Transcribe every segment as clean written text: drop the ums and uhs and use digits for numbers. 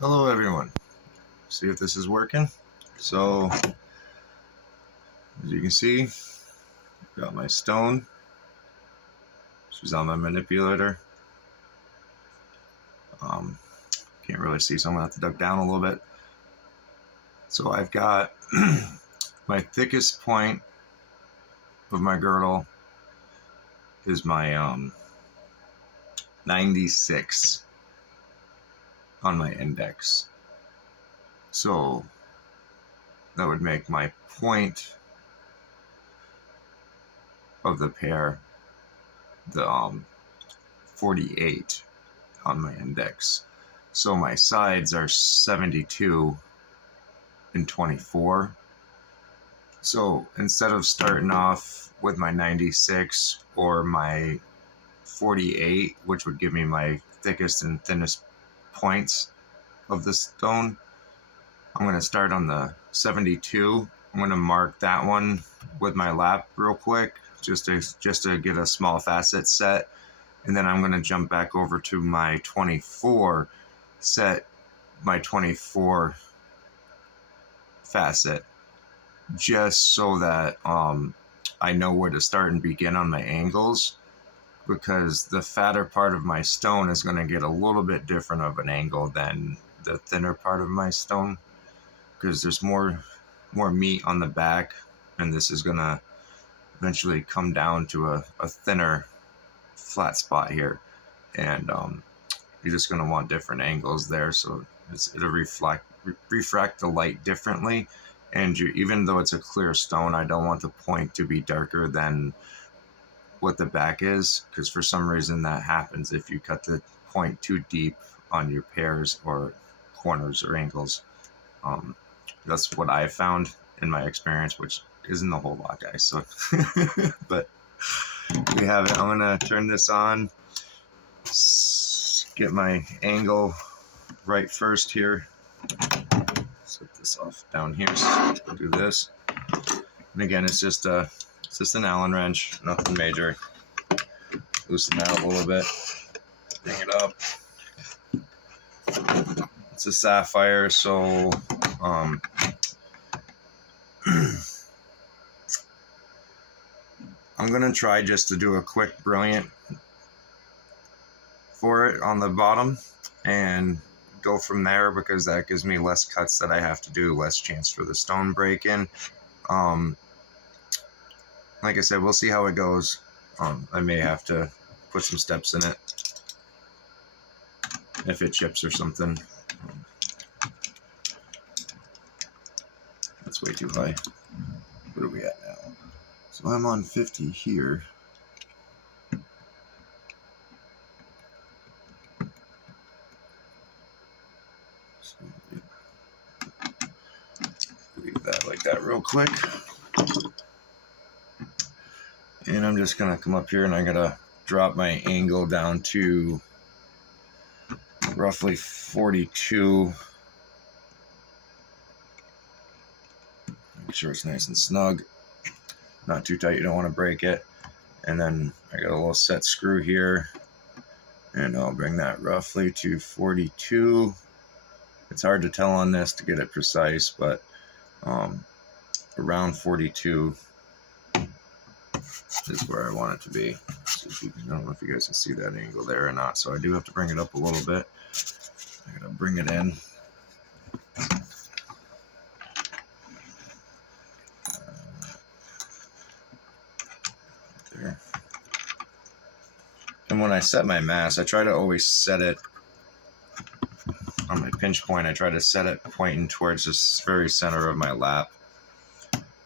Hello everyone. See if this is working. So, as you can see, got my stone. She's on my manipulator. Can't really see, so I'm gonna have to duck down a little bit. So I've got my thickest point of my girdle is my 96 on my index. So that would make my point of the pair the 48 on my index. So my sides are 72 and 24. So instead of starting off with my 96 or my 48, which would give me my thickest and thinnest points of the stone, I'm going to start on the 72. I'm going to mark that one with my lap real quick, just to get a small facet set. And then I'm going to jump back over to my 24, set my 24 facet, just so that I know where to start and begin on my angles, because the fatter part of my stone is going to get a little bit different of an angle than the thinner part of my stone, because there's more meat on the back, and this is going to eventually come down to a thinner flat spot here, and you're just going to want different angles there, so it'll refract the light differently. And even though it's a clear stone, I don't want the point to be darker than what the back is, because for some reason that happens if you cut the point too deep on your pairs or corners or angles. That's what I found in my experience, which isn't a whole lot, guys. So, but we have it. I'm gonna turn this on, get my angle right first here. Set this off down here. So do this, and again, it's just an Allen wrench, nothing major. Loosen that a little bit, bring it up. It's a sapphire, so I'm gonna try just to do a quick brilliant for it on the bottom and go from there, because that gives me less cuts that I have to do, less chance for the stone break-in. Like I said, we'll see how it goes. I may have to put some steps in it if it chips or something. That's way too high. What are we at now? So I'm on 50 here. So, leave that like that real quick. And I'm just going to come up here and I'm going to drop my angle down to roughly 42. Make sure it's nice and snug. Not too tight, you don't want to break it. And then I got a little set screw here, and I'll bring that roughly to 42. It's hard to tell on this to get it precise, but around 42 is where I want it to be. So I don't know if you guys can see that angle there or not, so I do have to bring it up a little bit. I gotta bring it in. There. And when I set my mass, I try to always set it on my pinch point. I try to set it pointing towards this very center of my lap,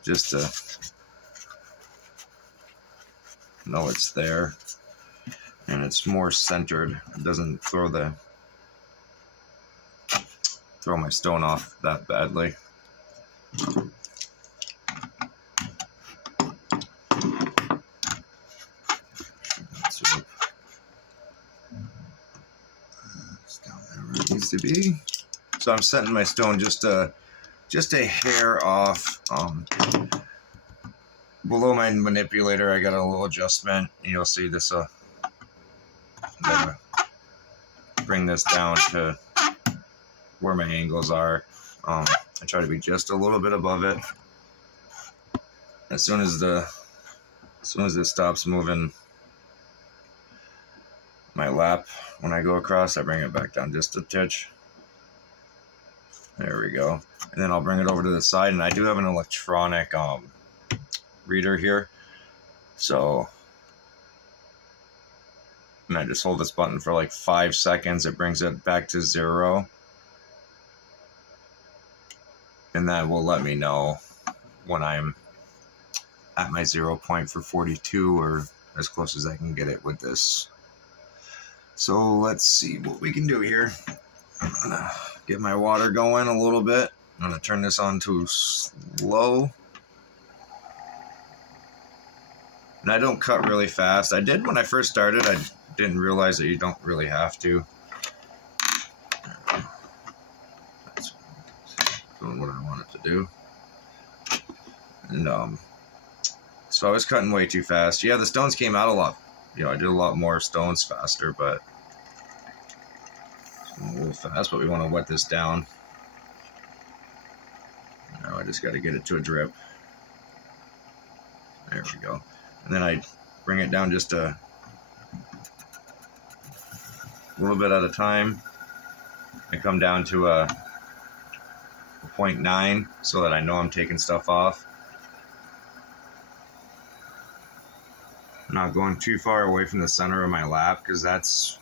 just to know it's there and it's more centered. It doesn't throw my stone off that badly. It's down there where it needs to be. So I'm setting my stone just a hair off. Below my manipulator, I got a little adjustment. You'll see this. I'm gonna bring this down to where my angles are. I try to be just a little bit above it. As soon as this stops moving my lap when I go across, I bring it back down just a touch. There we go. And then I'll bring it over to the side, and I do have an electronic reader here. So, and I just hold this button for like 5 seconds. It brings it back to 0. And that will let me know when I'm at my 0 point for 42, or as close as I can get it with this. So let's see what we can do here. I'm gonna get my water going a little bit. I'm gonna turn this on to slow. And I don't cut really fast. I did when I first started. I didn't realize that you don't really have to. That's doing what I want it to do. And so I was cutting way too fast. Yeah, the stones came out a lot. I did a lot more stones faster, but a little fast. But we want to wet this down. Now I just got to get it to a drip. There we go. And then I bring it down just a little bit at a time. I come down to a 0.9 so that I know I'm taking stuff off. I'm not going too far away from the center of my lap, because that's,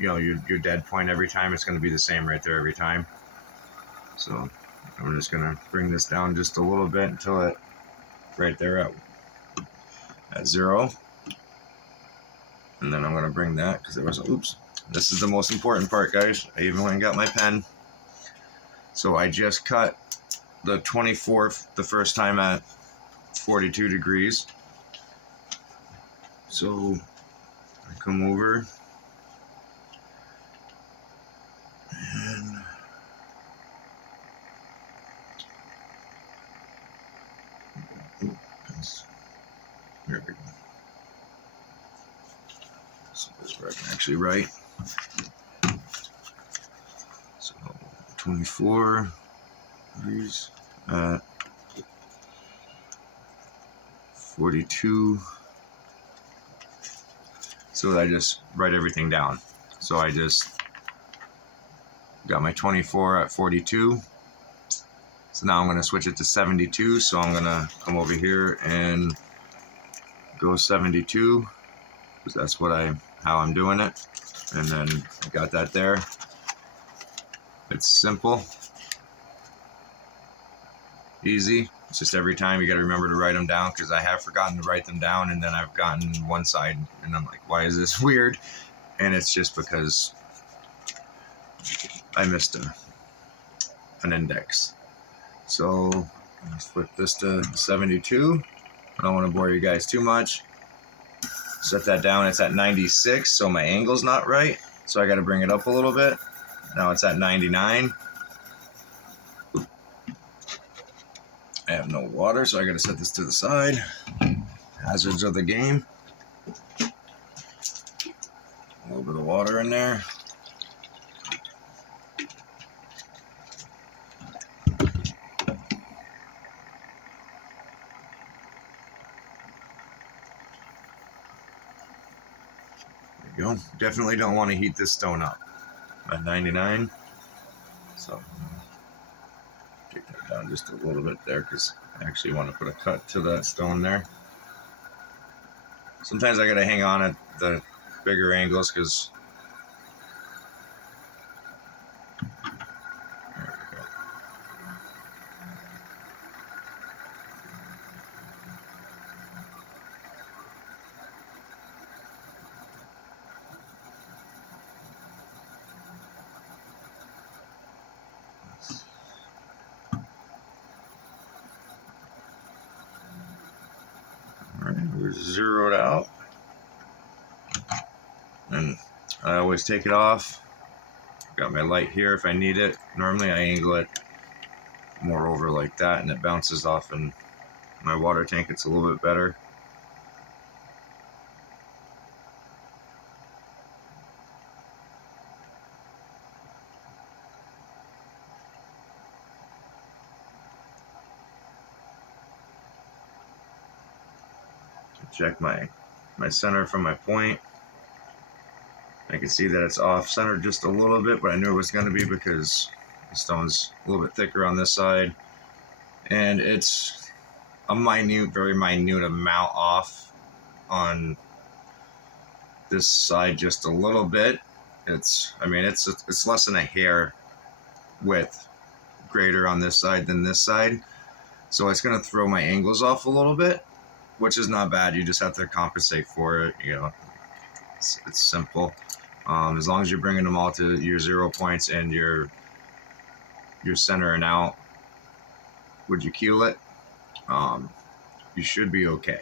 your dead point every time. It's going to be the same right there every time. So I'm just going to bring this down just a little bit until it right there at 0. And then I'm going to bring that, because there was oops. This is the most important part, guys. I even went and got my pen. So I just cut the 24th the first time at 42 degrees. So I come over and there we go. So this where I can actually write. So 24 degrees at 42. So I just write everything down. So I just got my 24 at 42. So now I'm going to switch it to 72. So I'm going to come over here and go 72, because that's how I'm doing it. And then I got that there. It's simple, easy. It's just every time you got to remember to write them down, because I have forgotten to write them down, and then I've gotten one side and I'm like, why is this weird? And it's just because I missed an index. So let's flip this to 72. I don't want to bore you guys too much. Set that down. It's at 96, so my angle's not right. So I got to bring it up a little bit. Now it's at 99. I have no water, so I got to set this to the side. Hazards of the game. A little bit of water in there. There you go. Definitely don't want to heat this stone up at 99. So take that down just a little bit there, because I actually want to put a cut to that stone there. Sometimes I got to hang on at the bigger angles, because there we go. All right, we're zeroed out. And I always take it off. Got my light here if I need it. Normally I angle it more over like that, and it bounces off in my water tank. It's a little bit better. Check my center from my point. I can see that it's off center just a little bit, but I knew it was going to be because the stone's a little bit thicker on this side. And it's a minute, very minute amount off on this side, just a little bit. It's less than a hair width greater on this side than this side. So it's going to throw my angles off a little bit, which is not bad. You just have to compensate for it. You know, it's simple. As long as you're bringing them all to your 0 points and your center and out, would you keel it? You should be okay.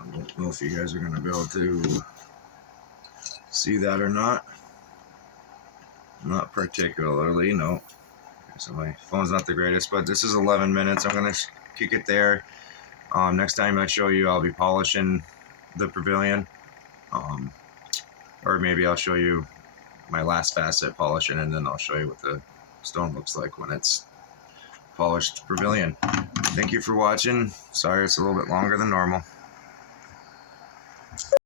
I don't know if you guys are going to be able to see that or not. Not particularly, no. So my phone's not the greatest, but this is 11 minutes. I'm going to kick it there. Next time I show you, I'll be polishing the Pavilion. Or maybe I'll show you my last facet polishing, and then I'll show you what the stone looks like when it's polished Pavilion. Thank you for watching. Sorry it's a little bit longer than normal.